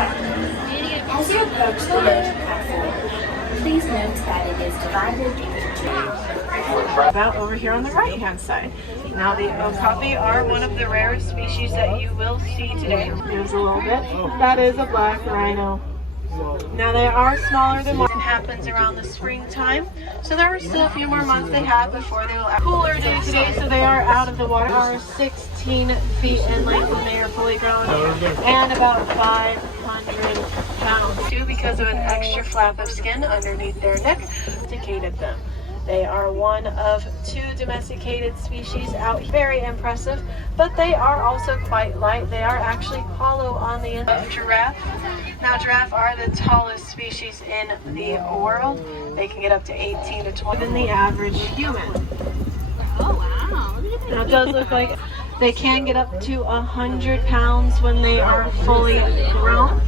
As you approach the loading platform, please note that it is divided into about over here on the right hand side. Now the okapi are one of the rarest species that you will see today. There's a little bit. That is a black rhino. Now they are smaller than what happens around the springtime, so there are still a few more months they have before they will have a cooler day today, so they are out of the water. They are 16 feet in length when they are fully grown and about 500 pounds too, because of an extra flap of skin underneath their neck. Domesticated them. They are one of 2 domesticated species out here. Very impressive, but they are also quite light. They are actually hollow on the inside. Giraffe. Now giraffe are the tallest species in the world. They can get up to 18 to 20 than the average human. Oh wow. Now it does look like they can get up to 100 pounds when they are fully grown.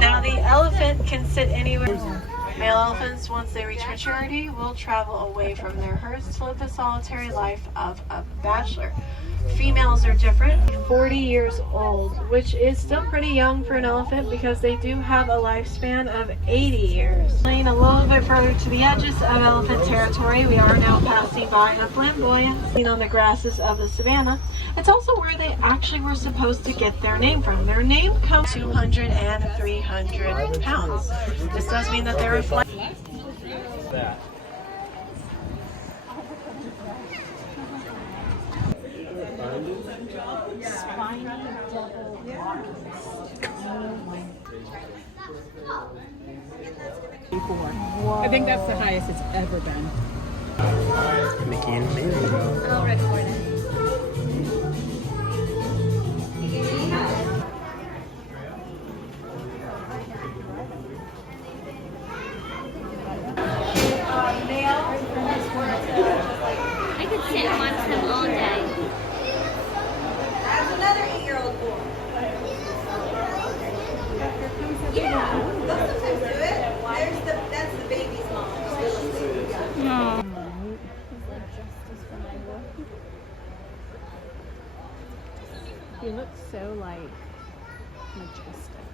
Now the elephant can sit anywhere. Male elephants, once they reach maturity, will travel away from their herds to live the solitary life of a bachelor. Females are different, 40 years old, which is still pretty young for an elephant because they do have a lifespan of 80 years. Playing a little bit further to the edges of elephant territory, we are now passing by a flamboyant scene on the grasses of the savannah. It's also where they actually were supposed to get their name from. Their name comes 200 and 300 pounds. This does mean that they're flat. Spiny double I think that's the highest it's ever been. Mickey and Minnie. I'll record it. I could sit and watch them all day. That's another 8-year-old boy. Yeah, they'll sometimes do it. That's the baby's mom. He looks so like majestic.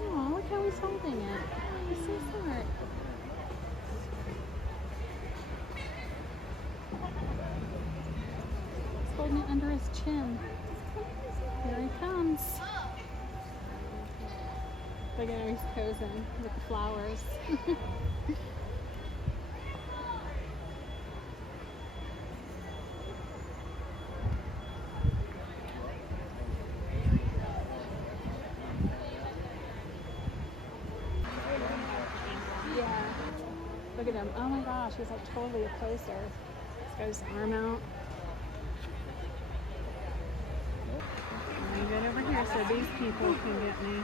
Oh, look how he's holding it. Oh, he's so smart. He's holding it under his chin. Here he comes. Look at how he's posing with the flowers. Yeah. Look at him. Oh my gosh, he's like totally a poser. He's got his arm out. Let me get over here so these people can get me.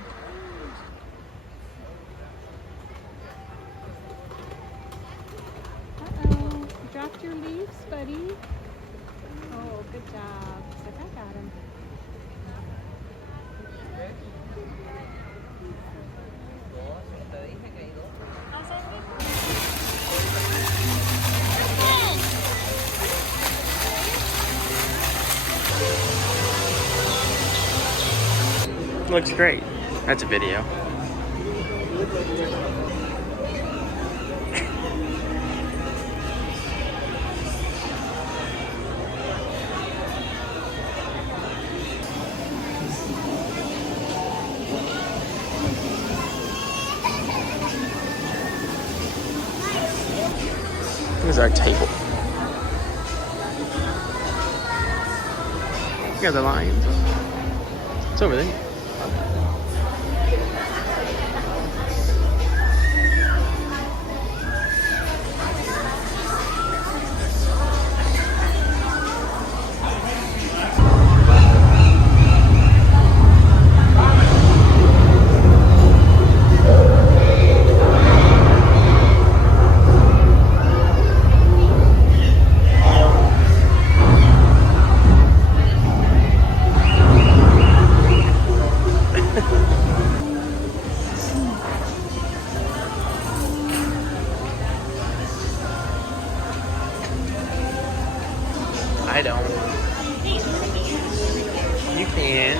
Uh-oh. You dropped your leaves, buddy. Oh, good job. It's like, I got him. Looks great. That's a video. Here's our table. Here are the lions. It's over there. I don't. You can.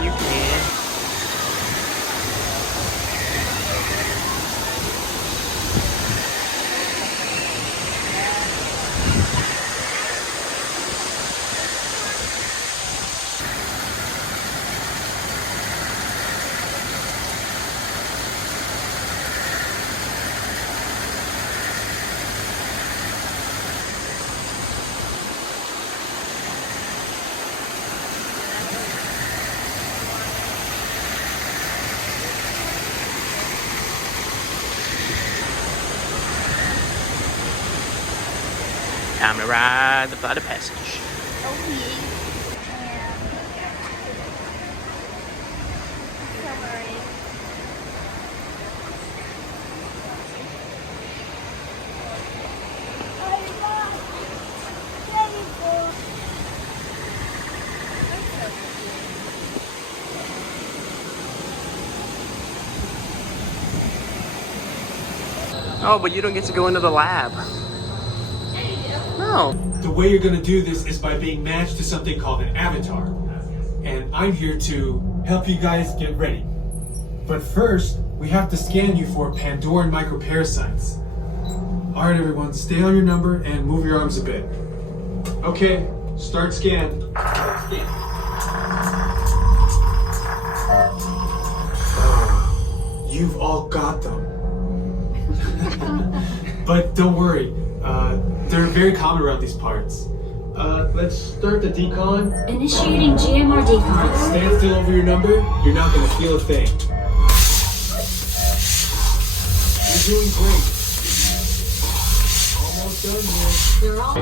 Time to ride the flight of passage. Oh, but you don't get to go into the lab. No. The way you're going to do this is by being matched to something called an avatar. And I'm here to help you guys get ready. But first, we have to scan you for Pandoran microparasites. Alright everyone, stay on your number and move your arms a bit. Okay, start scan. You've all got them. But don't worry, they're very common around these parts. Let's start the decon. Initiating GMR decon. Stand still over your number, you're not going to feel a thing. You're doing great. Almost done here. You're all